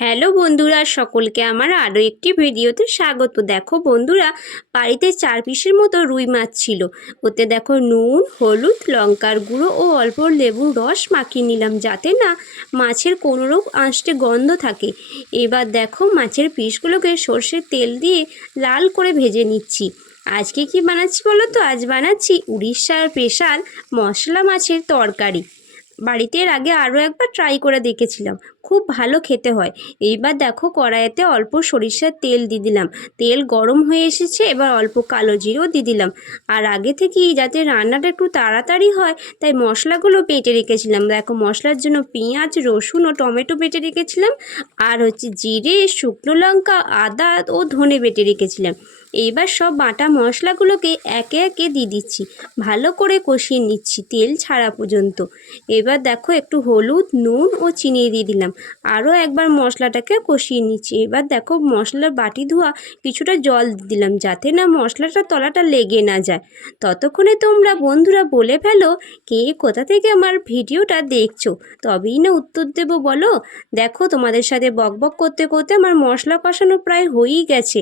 Hello বন্ধুরা, সকলকে আমার আরও একটি ভিডিওতে স্বাগত। দেখো বন্ধুরা, বাড়িতে 4 পিসের মতো রুই মাছ ছিল। ওতে দেখো নুন, হলুদ, লঙ্কার গুঁড়ো ও অল্প লেবুর রস মাখিয়ে নিলাম, যাতে না মাছের কোনোরূপ আঁশটে গন্ধ থাকে। এবার দেখো মাছের পিসগুলোকে সর্ষের তেল দিয়ে লাল করে ভেজে নিচ্ছি। আজকে কি বানাচ্ছি বলো তো? আজ বানাচ্ছি উড়িষ্যার স্পেশাল মশলা মাছের তরকারি। বাড়িতে এর আগে আরও একবার ট্রাই করে দেখেছিলাম, খুব ভালো খেতে হয়। এইবার দেখো কড়াইতে অল্প সরিষার তেল দিয়ে দিলাম। তেল গরম হয়ে এসেছে, এবার অল্প কালো জিরেও দিয়ে দিলাম। আর আগে থেকেই যাতে রান্নাটা একটু তাড়াতাড়ি হয়, তাই মশলাগুলো বেটে রেখেছিলাম। দেখো মশলার জন্য পেঁয়াজ, রসুন ও টমেটো বেটে রেখেছিলাম। আর জিরে, শুকনো লঙ্কা, আদা ও ধনে বেটে রেখেছিলাম। এইবার সব বাটা মশলাগুলোকে একে একে দিয়ে দিচ্ছি, ভালো করে কষিয়ে নিচ্ছি তেল ছাড়া পর্যন্ত। এবার দেখো একটু হলুদ, নুন ও চিনি দিয়ে দিলাম। আরও একবার মশলাটাকে কষিয়ে নিচ্ছি। এবার দেখো মশলার বাটি ধোয়া কিছুটা জল দিলাম, যাতে না মশলাটা তলাটা লেগে না যায়। ততক্ষণে তোমরা বন্ধুরা বলে ফেলো কে কোথা থেকে আমার ভিডিওটা দেখছো, তবেই না উত্তর দেবো বলো। দেখো তোমাদের সাথে বকবক করতে করতে আমার মশলা কষানো প্রায় হয়েই গেছে।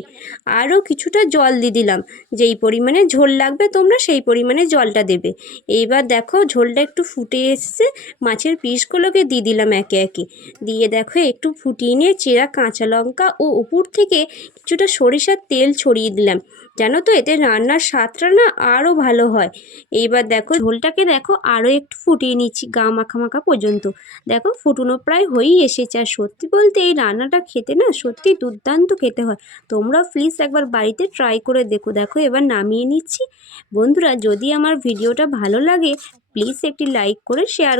আরও কিছুটা জল দিয়ে দিলাম, যেই পরিমাণে ঝোল লাগবে তোমরা সেই পরিমাণে জলটা দেবে। এইবার দেখো ঝোলটা একটু ফুটে এসছে, মাছের পিসগুলোকে দিয়ে দিলাম একে একে। দিয়ে দেখো একটু ফুটিয়ে নিয়ে চেরা কাঁচা লঙ্কা ও উপর থেকে কিছুটা সরিষার তেল ছড়িয়ে দিলাম। জানো তো এতে রান্নার স্বাদটা না আরও ভালো হয়। এইবার দেখো ঝোলটাকে দেখো আরও একটু ফুটিয়ে নিচ্ছি, গা মাখা মাখা পর্যন্ত। দেখো ফুটুনো প্রায় হয়েই এসেছে। আর সত্যি বলতে এই রান্নাটা খেতে না সত্যি দুর্দান্ত খেতে হয়। তোমরা প্লিজ একবার বাড়িতে ট্রাই করে দেখো। দেখো এবার নামিয়ে নিচ্ছি। বন্ধুরা, যদি আমার ভিডিওটা ভালো লাগে প্লিজ একটি লাইক করে শেয়ার